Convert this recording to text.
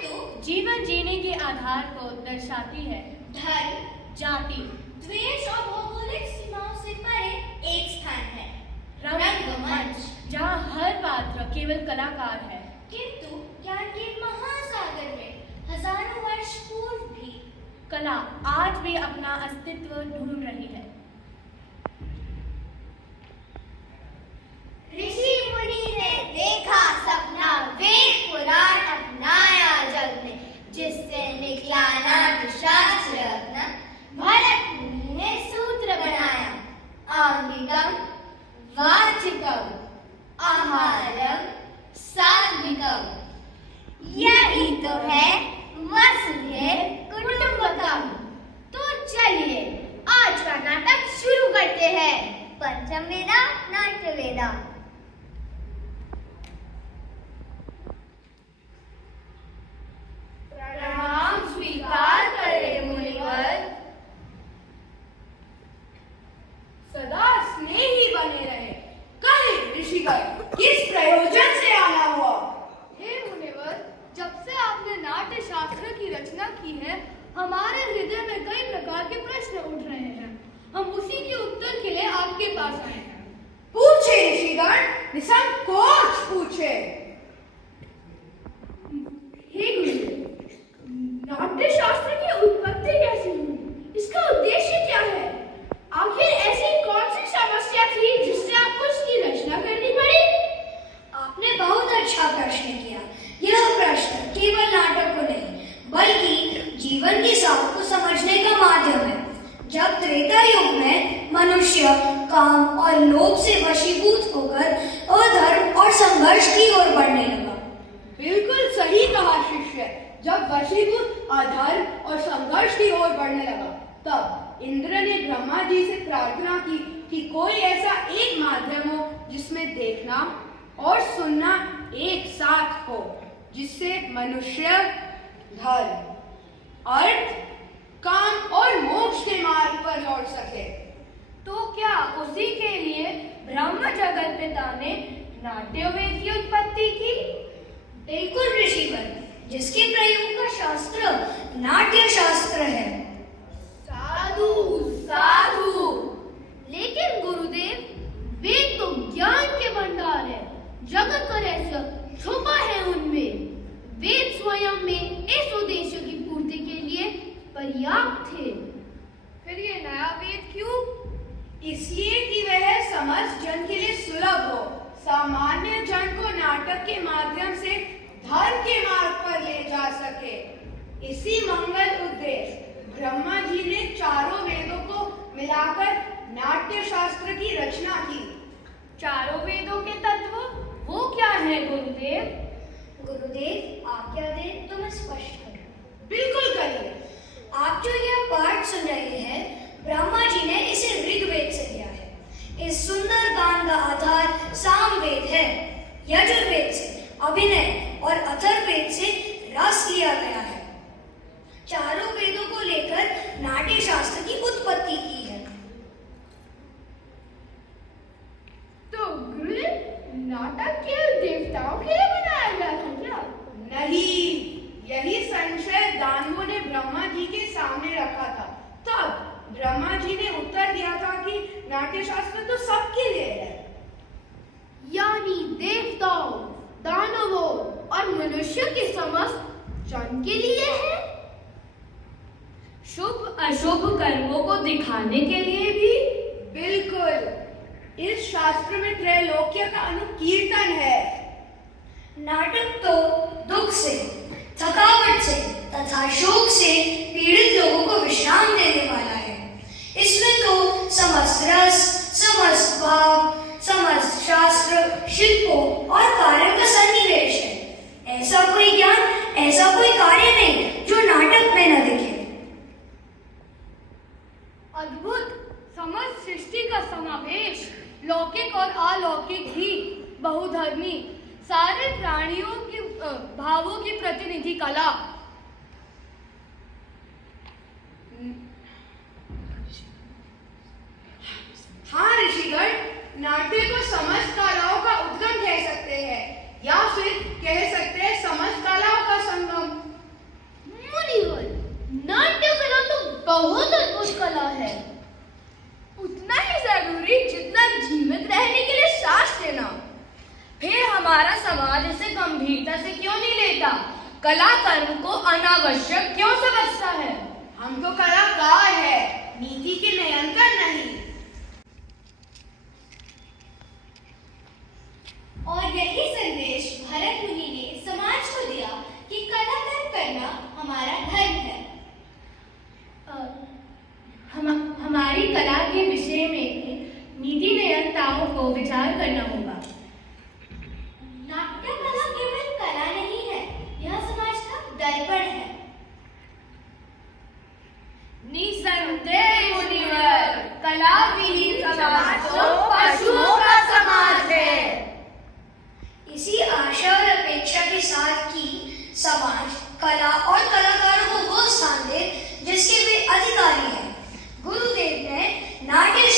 किंतु जीवन जीने के आधार को दर्शाती है। धर्म, जाति, द्वेष और भौगोलिक सीमाओं से परे एक स्थान है रंगमंच, जहाँ हर पात्र केवल कलाकार है। किंतु ज्ञान के महासागर में हजारों वर्ष पूर्व भी कला आज भी अपना अस्तित्व ढूंढ रही है। ऋषि मुनि ने देखा सपना, वेद पुराण अपनाया जग में, जिससे निकला नाट्यशास्त्र रत्न। भरत मुनि ने सूत्र बनाया, आंगिकम, वाचिकम, आहारम, सात्विकम। यही तो है वसुधैव कुटुंबकम। तो चलिए आज का नाटक शुरू करते हैं। पंचम वेदा, नाट्य वेदा। प्रणाम स्वीकार करे मुनिवर। सदा स्नेही बने रहे। कहे ऋषिगण, किस प्रयोजन से आना हुआ? हे मुनिवर, जब से आपने नाट्य शास्त्र की रचना की है, हमारे हृदय में कई प्रकार के प्रश्न उठ रहे हैं। हम उसी के उत्तर के लिए आपके पास आए हैं। पूछे ऋषिगण, निसंकोच पूछे। हे गुरुदेव, नाट्य शास्त्र की उत्पत्ति कैसे हुई? इसका उद्देश्य क्या है? आखिर ऐसी कौन सी समस्या थी जिससे आपको इसकी रचना करनी पड़ी? आपने बहुत अच्छा प्रश्न किया। यह प्रश्न केवल नाटक को नहीं, बल्कि जीवन की साख को समझने का माध्यम है। जब त्रेता युग में मनुष्य काम और लोभ से वशीभूत होकर अधर्म और संघर्ष की ओर बढ़ने लगा। बिल्कुल सही कहा शिष्य। जब वशीभूत अधर्म और संघर्ष की ओर बढ़ने लगा, तब इंद्र ने ब्रह्मा जी से प्रार्थना की कि कोई ऐसा एक माध्यम हो जिसमें देखना और सुनना एक साथ हो, जिससे मनुष्य धर्म, अर्थ, काम और मोक्ष के मार्ग पर लौट सके। तो क्या उसी के लिए ब्रह्म जगत पिता ने नाट्यवेद की उत्पत्ति की? बिल्कुल ऋषिगण, जिसके प्रयोग का शास्त्र नाट्य शास्त्र है। साधु साधु। लेकिन गुरुदेव, वेद तो ज्ञान के भंडार है। जगत का रहस्य छुपा है उनमें। वेद स्वयं में इस उद्देश्य की पूर्ति के लिए पर्याप्त थे। फिर ये नया वेद क्यों? इसलिए कि वह समस्त जन के लिए सुलभ हो, सामान्य जन को नाटक के माध्यम से धर्म के मार्ग पर ले जा सके। इसी मंगल उद्देश्य ब्रह्मा जी ने चारों वेदों को मिलाकर नाट्य शास्त्र की रचना की। चारों वेदों के तत्व वो क्या है गुरुदेव? गुरुदेव आज्ञा दें तो मैं स्पष्ट करूं। बिल्कुल करिए। आप जो यह पाठ सुन रहे हैं, ब्रह्मा जी ने इसे ऋग्वेद से लिया है। इस सुंदर गान का आधार सामवेद है। यजुर्वेद से अभिनय और अथर्ववेद से रस लिया गया है। चारों वेदों को लेकर नाट्य शास्त्र की उत्पत्ति की है। तो गुरुदेव, नाटक केवल देवताओं के लिए बनाया गया था क्या? नहीं, यही संशय दानवों ने ब्रह्मा जी के सामने रखा था। तब ब्रह्मा जी ने उत्तर दिया था कि नाट्य शास्त्र तो सबके लिए है। यानी देवताओं, दानवों और मनुष्य के समस्त जन के लिए है। शुभ अशुभ कर्मों को दिखाने के लिए भी। बिल्कुल। इस शास्त्र में त्रैलोक्य का अनुकीर्तन है। नाटक तो दुख से, थकावट से तथा शोक से पीड़ित लोगों को विश्राम देने वाला है। इसमें तो समस्त रस, समस्त भाव, समस्त शास्त्र, शिल्पों और कार्य का सन्निवेश है। ऐसा कोई ज्ञान, ऐसा कोई कार्य नहीं जो नाटक में न दिखे। अद्भुत। समस्त सृष्टि का समावेश, लौकिक और अलौकिक ही, बहुधर्मी, सारे प्राणियों के भावों की प्रतिनिधि कला। हाँ ऋषिगण, नाट्य को समस्त कलाओं का उद्गम कह सकते हैं, या फिर कह सकते हैं समस्त कलाओं का संगम। कला कर्म को अनावश्यक क्यों समझता है? हम तो कलाकार है, नीति के नियंत्रण नहीं। और यही संदेश भरत मुनि ने समाज को दिया कि कला कर्म करना हमारा धर्म है। हमारी कला के विषय में नीति नियंताओं को विचार करना होगा। नाट्य कला केवल कला नहीं है, यह समाज का दर्पण है। निसंदेह मुनिवर, कला विहीन समाज तो पशुओं का समाज है। इसी आशा और अपेक्षा के साथ कि समाज कला और कलाकारों को वो स्थान दे जिसके वे अधिकारी हैं, गुरुदेव ने नाट्य